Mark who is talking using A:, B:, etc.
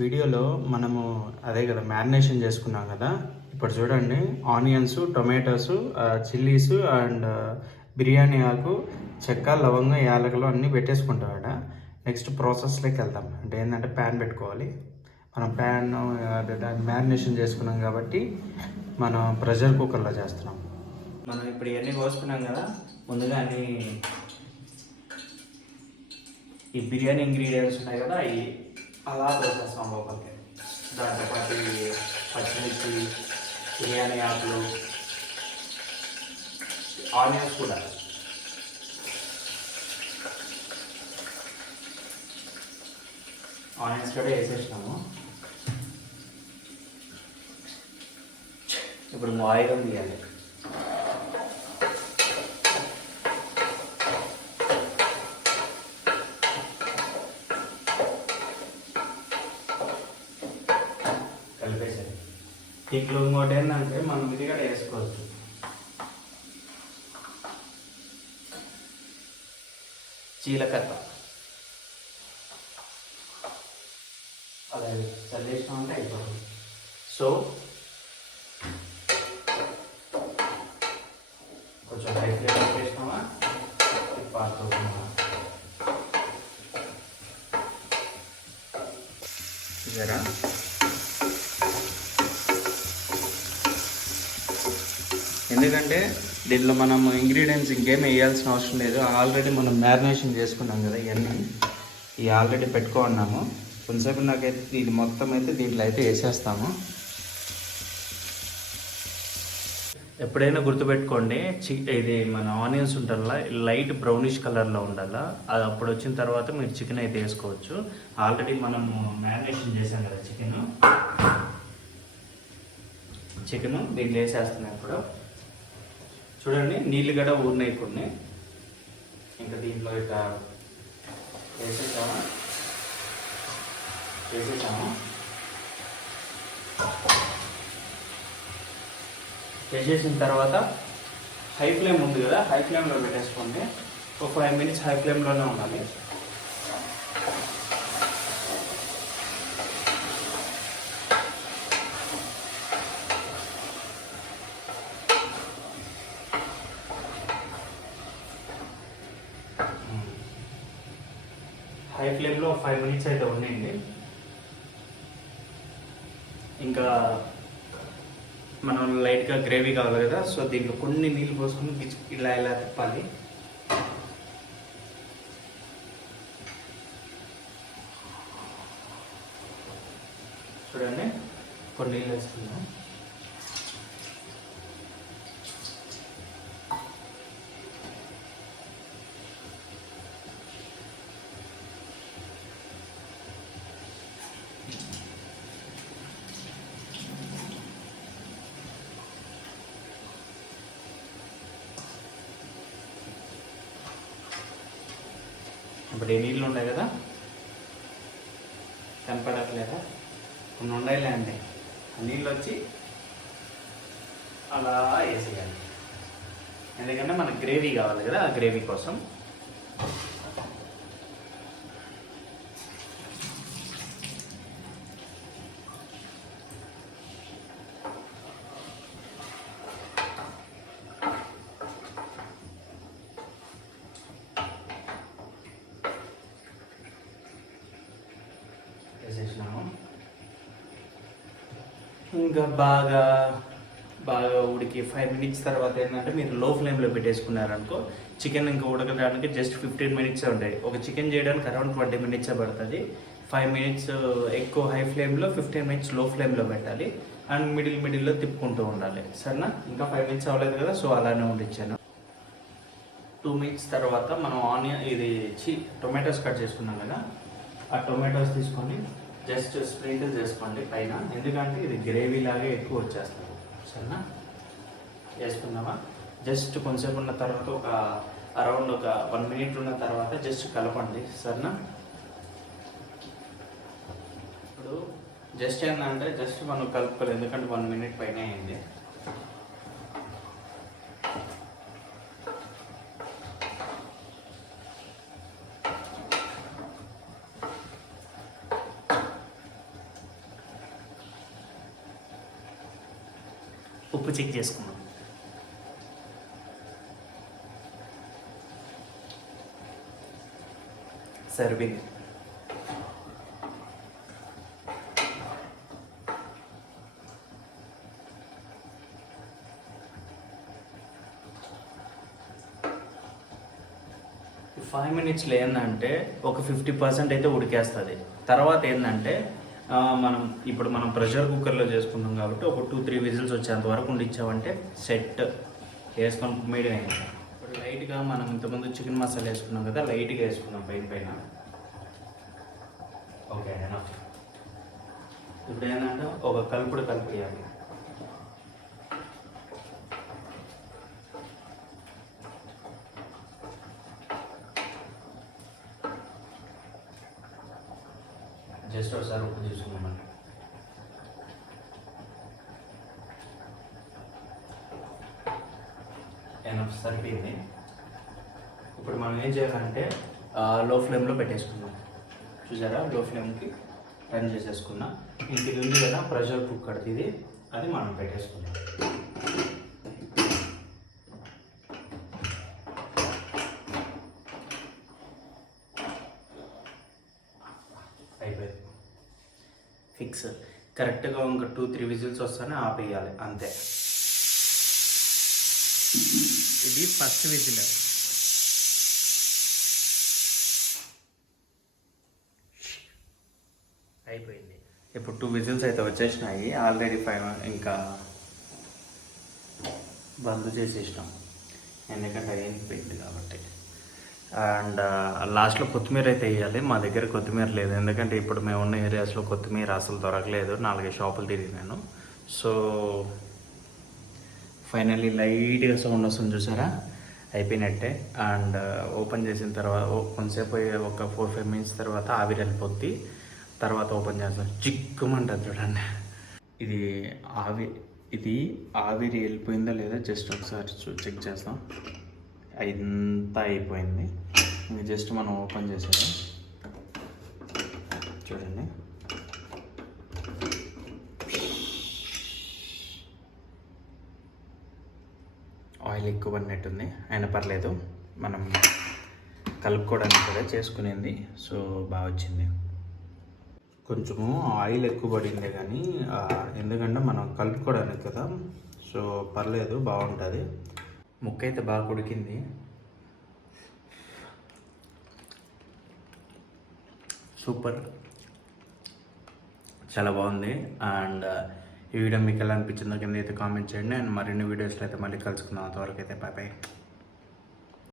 A: వీడియోలో మనము అదే కదా మ్యారినేషన్ చేసుకున్నాం కదా. ఇప్పుడు చూడండి onions tomatoes chillies and biryani ఆకు చెక్క లవంగం యాలకులు అన్నీ పెట్టేసుకుంటాం నెక్స్ట్ ప్రాసెస్లోకి వెళ్దాం. అంటే ఏంటంటే ప్యాన్ పెట్టుకోవాలి. మనం ప్యాన్ దాన్ని మ్యారినేషన్ చేసుకున్నాం కాబట్టి మనం ప్రెషర్ కుక్కర్లో చేస్తున్నాం. మనం ఇప్పుడు ఇవన్నీ కోసుకున్నాం కదా ముందుగా అన్ని ఈ బిర్యానీ ఇంగ్రీడియంట్స్ ఉన్నాయి కదా అవి అలా పోసేస్తాం లోపలికి దాంట్లో పాటు పచ్చిమిర్చి బిర్యానీ ఆకులు ఆనియన్స్ కూడా ఆనియన్స్ కూడా వేసేసినాము ఇప్పుడు ఆయిల్ తీయాలి కలిపేసారు దీంట్లో ఇంకోటి ఏంటంటే మనం ఇది కూడా వేసుకోవచ్చు జీలకర్ర అలా చల్లేసినామంటే అయిపోతుంది. సో కొంచెం హై ఫ్లేమ్ పెట్టేసినామా పారుతున్నామా జరా ఎందుకంటే దీంట్లో మనం ఇంగ్రీడియంట్స్ ఇంకేం వేయాల్సిన అవసరం లేదు. ఆల్రెడీ మనం మ్యారినేషన్ చేసుకున్నాం కదా ఇవన్నీ. ఇవి ఆల్రెడీ పెట్టుకున్నాము. కొంతసేపు నాకైతే ఇది మొత్తం అయితే దీంట్లో అయితే వేసేస్తాము. ఎప్పుడైనా గుర్తుపెట్టుకోండి చి ఇది మన ఆనియన్స్ ఉండాలా లైట్ బ్రౌనిష్ కలర్లో ఉండాలా అది అప్పుడు వచ్చిన తర్వాత మీరు చికెన్ అయితే వేసుకోవచ్చు. ఆల్రెడీ మనము మ్యారినేషన్ చేసాం కదా చికెన్. చికెన్ దీంట్లో వేసేస్తున్నాం ఇప్పుడు. చూడండి నీళ్ళు కూడా ఊరినాయి కొన్ని. ఇంకా దీంట్లో ఇట్లా వేసేసామా వేసేసాము వేసేసిన తర్వాత హై ఫ్లేమ్ ఉంది కదా హై ఫ్లేమ్లో పెట్టేసుకోండి. ఒక ఫైవ్ మినిట్స్ హై ఫ్లేమ్లోనే ఉండాలి. ఒక ఫైవ్ మినిట్స్ అయితే ఉండండి ఇంకా మనం లైట్గా గ్రేవీ కావాలి కదా సో దీంట్లో కొన్ని నీళ్ళు పోసుకొని గిచ్ ఇలా ఇలా తిప్పాలి. చూడండి కొన్ని నీళ్ళు వేస్తున్నాం ఇప్పుడు ఈ నీళ్ళు ఉన్నాయి కదా? కనపడట్లేదా? కొన్ని ఉండాయిలే అండి ఆ నీళ్ళు వచ్చి అలా వేసేయాలి. ఎందుకంటే మనకు గ్రేవీ కావాలి కదా ఆ గ్రేవీ కోసం వేసేసినాము ఇంకా బాగా బాగా ఉడికి ఫైవ్ మినిట్స్ తర్వాత ఏంటంటే మీరు లో ఫ్లేమ్లో పెట్టేసుకున్నారనుకో చికెన్ ఇంకా ఉడకడానికి జస్ట్ ఫిఫ్టీన్ మినిట్స్ ఉంటాయి. ఒక చికెన్ చేయడానికి అరౌండ్ ట్వంటీ మినిట్స్ పడుతుంది. ఫైవ్ మినిట్స్ ఎక్కువ హై ఫ్లేమ్లో ఫిఫ్టీన్ మినిట్స్లో ఫ్లేమ్లో పెట్టాలి. అండ్ మిడిల్ మిడిల్లో తిప్పుకుంటూ ఉండాలి. సరేనా? ఇంకా ఫైవ్ మినిట్స్ అవ్వలేదు కదా సో అలానే ఉండిచ్చాను. టూ మినిట్స్ తర్వాత మనం ఆనియన్ ఇది చి టొమాటోస్ కట్ చేసుకున్నాం కదా ఆ టొమాటోస్ తీసుకొని జస్ట్ స్ప్రింకిల్ చేసుకోండి పైన. ఎందుకంటే ఇది గ్రేవీ లాగే ఎక్కువ వచ్చేస్తుంది. సరేనా? వేసుకుందామా? జస్ట్ కొంచెం ఉన్న తర్వాత ఒక అరౌండ్ ఒక వన్ మినిట్ ఉన్న తర్వాత జస్ట్ కలపండి. సరేనా? ఇప్పుడు జస్ట్ ఏంటంటే జస్ట్ మనం కలుపుకోలేదు ఎందుకంటే వన్ మినిట్ పైన అయింది. ఉప్పు చెక్ చేసుకున్నాం. సరిపోయింది ఫైవ్ మినిట్స్లో ఏంటంటే ఒక ఫిఫ్టీ పర్సెంట్ అయితే ఉడికేస్తుంది. తర్వాత ఏంటంటే మనం ఇప్పుడు మనం ప్రెషర్ కుక్కర్లో చేసుకున్నాం కాబట్టి ఒక టూ త్రీ విజిల్స్ వచ్చేంత వరకు ఉండిచ్చామంటే సెట్. వేసుకొని మీడియం అయింది. ఇప్పుడు లైట్గా మనం ఇంతకుముందు చికెన్ మసాలా వేసుకున్నాం కదా లైట్గా వేసుకున్నాం పైన పైన. ఓకే ఇప్పుడు ఏంటంటే ఒక కలుపుడు కలిపేయాలి. జస్ట్ ఒకసారి ఓపెన్ చేసుకున్నాం ఎనఫ్ సరిపోయింది? ఇప్పుడు మనం ఏం చేయాలంటే లో ఫ్లేమ్లో పెట్టేసుకున్నాం చూసారా లో ఫ్లేమ్కి రన్ చేసేసుకున్నా. ఇంక ఉంది కదా ప్రెషర్ కుక్కర్ ఇది అది మనం పెట్టేసుకున్నాం అయిపోయింది ఫిక్స్. కరెక్ట్గా ఇంకా టూ త్రీ విజిల్స్ వస్తేనే ఆపేయాలి అంతే. ఇది ఫస్ట్ విజిల్. అయిపోయింది. ఇప్పుడు టూ విజిల్స్ అయితే వచ్చేసినాయి. ఆల్రెడీ ఫైవ్ ఇంకా బంద్ చేసేసినాం. ఎందుకంటే అయ్యింది పెయింట్ కాబట్టి. అండ్ లాస్ట్లో కొత్తిమీర అయితే వేయాలి. మా దగ్గర కొత్తిమీర లేదు. ఎందుకంటే ఇప్పుడు మేము ఉన్న ఏరియాస్లో కొత్తిమీర అసలు దొరకలేదు. నాలుగైదు షాపులు తిరిగినాను సో ఫైనల్లీ లైట్గా సౌండ్ వస్తుంది చూసారా? అయిపోయినట్టే. అండ్ ఓపెన్ చేసిన తర్వాత కొంతసేపు ఒక ఫోర్ ఫైవ్ మినిట్స్ తర్వాత ఆవిరి వెళ్ళిపోద్ది. తర్వాత ఓపెన్ చేస్తాం చిక్కుమంటుంది చూడండి. ఇది ఆవి ఇది ఆవిరి వెళ్ళిపోయిందా లేదా జస్ట్ ఒకసారి చూ- చెక్ చేస్తాం. అంతా అయిపోయింది. ఇంక జస్ట్ మనం ఓపెన్ చేసేది చూడండి. ఆయిల్ ఎక్కువ పడినట్టుంది అయినా పర్లేదు. మనం కలుపుకోవడానికి కూడా చేసుకునేది. సో బాగా వచ్చింది. కొంచెము ఆయిల్ ఎక్కువ పడింది కానీ ఎందుకంటే మనం కలుపుకోవడానికి కదా. సో పర్లేదు. బాగుంటుంది. ముక్క అయితే బాగా ఉడికింది సూపర్. చాలా బాగుంది. అండ్ ఈ వీడియో మీకు ఎలా అనిపించిందో కింద అయితే కామెంట్ చేయండి. అండ్ మరిన్ని వీడియోస్లో అయితే మళ్ళీ కలుసుకుందాం. అంతవరకు అయితే బాయ్ బాయ్.